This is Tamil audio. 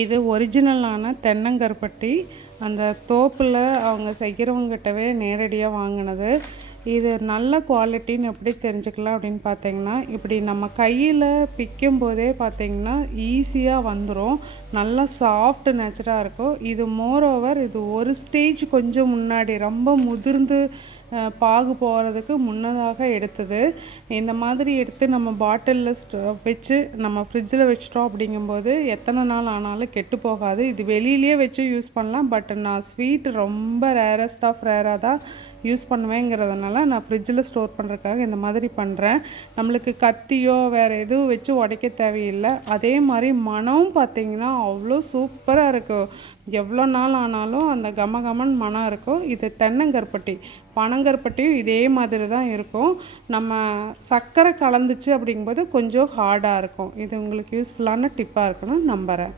இது ஒரிஜினலான தென்னங்கருப்பட்டி. அந்த தோப்பில் அவங்க செய்கிறவங்ககிட்டவே நேரடியாக வாங்கினது. இது நல்ல குவாலிட்டின்னு எப்படி தெரிஞ்சுக்கலாம் அப்படின்னு பார்த்தீங்கன்னா, இப்படி நம்ம கையில் பிக்கும் போதே பார்த்தீங்கன்னா ஈஸியாக வந்துடும். நல்லா சாஃப்ட் நேச்சராக இருக்கும். இது மோரோவர் இது ஒரு ஸ்டேஜ் கொஞ்சம் முன்னாடி ரொம்ப முதிர்ந்து பாகு போகிறதுக்கு முன்னதாக எடுத்தது. இந்த மாதிரி எடுத்து நம்ம பாட்டிலில் வச்சு நம்ம ஃப்ரிட்ஜில் வச்சிட்டோம் அப்படிங்கும்போது எத்தனை நாள் ஆனாலும் கெட்டு போகாது. இது வெளியிலேயே வச்சு யூஸ் பண்ணலாம். பட் நான் ஸ்வீட் ரொம்ப ரேரஸ்ட் ஆஃப் ரேராக தான் யூஸ் பண்ணுவேங்கிறதுனால நான் ஃப்ரிட்ஜில் ஸ்டோர் பண்ணுறதுக்காக இந்த மாதிரி பண்ணுறேன். நம்மளுக்கு கத்தியோ வேறு எதுவும் வச்சு உடைக்க தேவையில்லை. அதே மாதிரி மனம் பார்த்திங்கன்னா அவ்வளோ சூப்பராக இருக்கும். எவ்வளோ நாள் ஆனாலும் அந்த கமகமன் மனம் இருக்கும். இது தென்னங்கருப்பட்டி. பனங்கருப்பட்டியும் இதே மாதிரி தான் இருக்கும். நம்ம சர்க்கரை கலந்துச்சு அப்படிங்கும்போது கொஞ்சம் ஹார்டாக இருக்கும். இது உங்களுக்கு யூஸ்ஃபுல்லான டிப்பாக இருக்குன்னு நம்புகிறேன்.